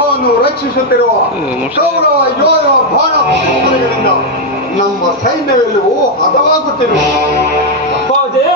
ವ್ಯೂಹವನ್ನು ರಕ್ಷಿಸುತ್ತಿರುವ ಕೌರವ ಯೋಧರ ಬಾಣ ಪ್ರಯೋಗಗಳಿಂದ ನಮ್ಮ ಸೈನ್ಯವೆಲ್ಲವೂ ಹತವಾಗುತ್ತಿರುವ ಅಪ್ಪಾಜಿ,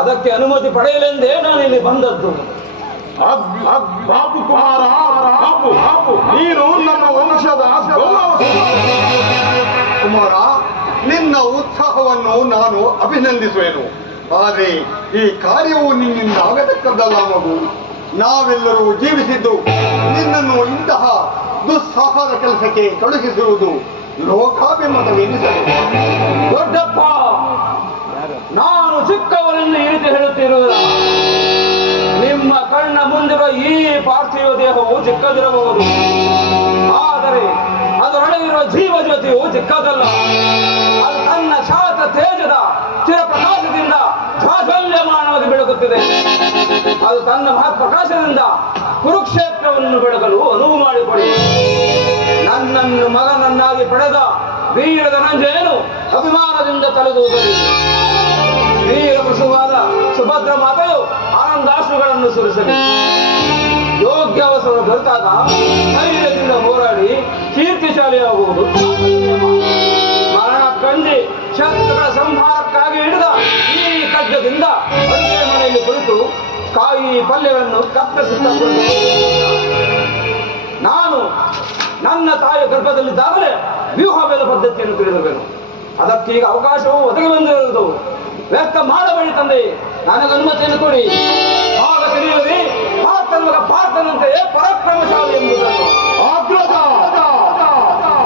ಅದಕ್ಕೆ ಅನುಮತಿ ಪಡೆಯಲೆಂದೇ ನಾನು ಇಲ್ಲಿ ಬಂದದ್ದು. ಬಾಪು ಕುಮಾರ, ನೀನು ನಮ್ಮ ವಂಶದ ಗೌರವ. ಕುಮಾರ, ನಿನ್ನ ಉತ್ಸಾಹವನ್ನು ನಾನು ಅಭಿನಂದಿಸುವೆನು. ಆದರೆ ಈ ಕಾರ್ಯವು ನಿನ್ನಿಂದ ಆಗತಕ್ಕದ್ದಲ್ಲ ಮಗು. ನಾವೆಲ್ಲರೂ ಜೀವಿಸಿದ್ದು ನಿನ್ನನ್ನು ಇಂತಹ ದುಸ್ಸಾಹದ ಕೆಲಸಕ್ಕೆ ತೊಡಗಿಸುವುದು ಲೋಕಾಭಿಮತವೆನಿಸಲು. ದೊಡ್ಡಪ್ಪ, ನಾನು ಚಿಕ್ಕವರೆಂದು ಈ ರೀತಿ ಹೇಳುತ್ತಿರುವುದ? ನಿಮ್ಮ ಕಣ್ಣ ಮುಂದಿರುವ ಈ ಪಾರ್ಥಿವ ದೇಹವು ಚಿಕ್ಕದಿರಬಹುದು, ಆದರೆ ಅದರೊಳಗಿರುವ ಜೀವ ಜ್ಯೋತಿಯು ಚಿಕ್ಕದಲ್ಲ. ಅದು ತನ್ನ ಶಾತ ತೇಜದ ಚಿರಪ್ರಕಾಶದಿಂದ ಜಾಜ್ವಲ್ಯಮಾನವಾಗಿ ಬೆಳಗುತ್ತಿದೆ. ಅದು ತನ್ನ ಮಹತ್ ಪ್ರಕಾಶದಿಂದ ಕುರುಕ್ಷೇತ್ರವನ್ನು ಬೆಳಗಲು ಅನುವು ಮಾಡಿಕೊಡಿ. ನನ್ನನ್ನು ಮಗನನ್ನಾಗಿ ಪಡೆದ ವೀರ ಧನಂಜಯನು ಅಭಿಮಾನದಿಂದ ತಲೆದೂಗಲಿ. ವೀರ ಪ್ರಸುವಾದ ಸುಭದ್ರ ಮಾತೆಯು ಆನಂದಾಶ್ರುಗಳನ್ನು ಸುರಿಸಲಿ. ಯೋಗ್ಯ ಅವಸರ ದೊರೆತಾಗ ಧೈರ್ಯದಿಂದ ಹೋರಾಡಿ ಕೀರ್ತಿಶಾಲಿಯಾಗುವುದು. ಮರಣ ಕಂಡಿ ಶತ್ರುಗಳ ಸಂಹಾರಕ್ಕಾಗಿ ಹಿಡಿದ ಈ ಖಡ್ಗದಿಂದ ಅಡುಗೆ ಮನೆಯಲ್ಲಿ ಕುಳಿತು ಕಾಯಿ ಪಲ್ಯಗಳನ್ನು ಕತ್ತರಿಸುತ್ತಕೊಂಡು ನಾನು ನನ್ನ ತಾಯಿಯ ಗರ್ಭದಲ್ಲಿದ್ದಾಗಲೇ ವ್ಯೂಹವೇದ ಪದ್ಧತಿಯನ್ನು ತಿಳಿದಿರುವೆನು. ಅದಕ್ಕೀಗ ಅವಕಾಶವು ಒದಗಿ ಬಂದಿರುವುದು. ವ್ಯರ್ಥ ಮಾಡಬೇಡಿ ತಂದೆ, ನನಗೆ ಅನುಮತಿಯನ್ನು ಕೊಡಿ. ಆಗ ತಿಳಿಯುವುದೇ ಪಾರ್ಥನಂತೆಯೇ ಪರಾಕ್ರಮಶಾಲಿ ಎಂಬುದನ್ನು.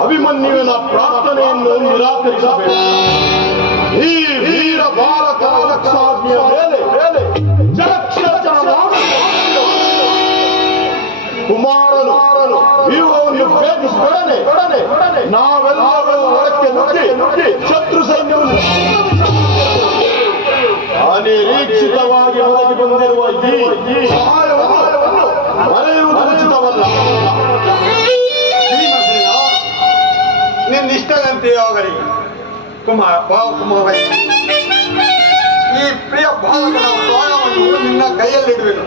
ಅಭಿಮನ್ಯುವಿನ ಪ್ರಾರ್ಥನೆಯನ್ನು ನಿರಾಕರಿಸಬೇಡ. ಈ ವೀರ ಭಾರತ ರಕ್ಷಾಜ್ಞೆಯ ಮೇಲೆ ಕುಮಾರನು ವ್ಯೂಹವನ್ನು ಭೇದಿಸಬೇಡನೆ. ನಾವೆಲ್ಲರೂ ಒಳಕ್ಕೆ ನುಗ್ಗಿ ಶತ್ರು ಸೈನ್ಯವನ್ನು ಅನಿರೀಕ್ಷಿತವಾಗಿ ಒದಗಿ ಬಂದಿರುವ ಈ ಸಹಾಯವನ್ನು ಮರೆಯುವುದು ಉಚಿತವಲ್ಲ. ನಿನ್ನಿಷ್ಟದಂತೆಯೇ ಆಗಲಿ ಕುಮಾರ. ಈ ಪ್ರಿಯ ಬಾಲಕನ ಪ್ರಾಣವನ್ನು ನಿನ್ನ ಕೈಯಲ್ಲಿಡುವೆನು.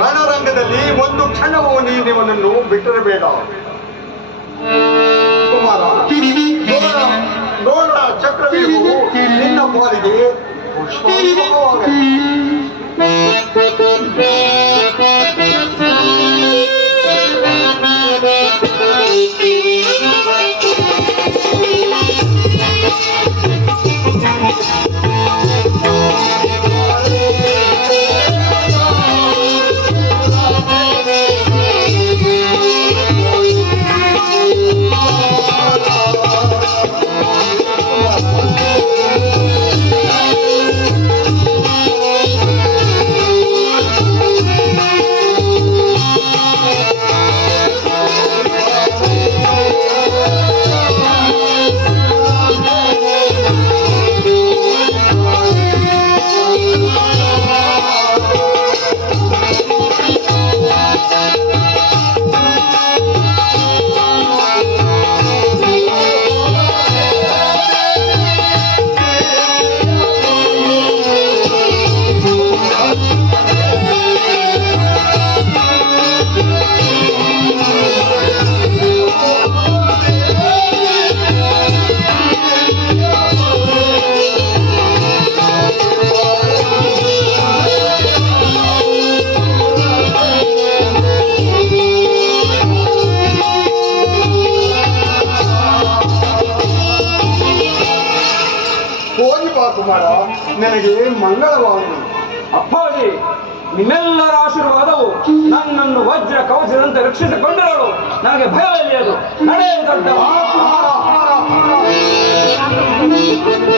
ರಣರಂಗದಲ್ಲಿ ಒಂದು ಕ್ಷಣವೂ ನೀನನ್ನು ಬಿಟ್ಟಿರಬೇಡ ಕುಮಾರ. ನೋಡ ಚಕ್ರವ್ಯೂಹವು ನಿನ್ನ ಪಾಲಿಗೆ ಪುಷ್ಪವಾಗಲಿ. ನಿನಗೆ ಮಂಗಳವಾಗಲಿ. ಅಪ್ಪಾಜಿ, ನಿಮ್ಮೆಲ್ಲರ ಆಶೀರ್ವಾದವು ನನ್ನನ್ನು ವಜ್ರ ಕವಚದಂತೆ ರಕ್ಷಿಸಿಕೊಂಡರು. ನನಗೆ ಭಯವಿಲ್ಲ. ಅದು ನಡೆಯ ದೊಡ್ಡ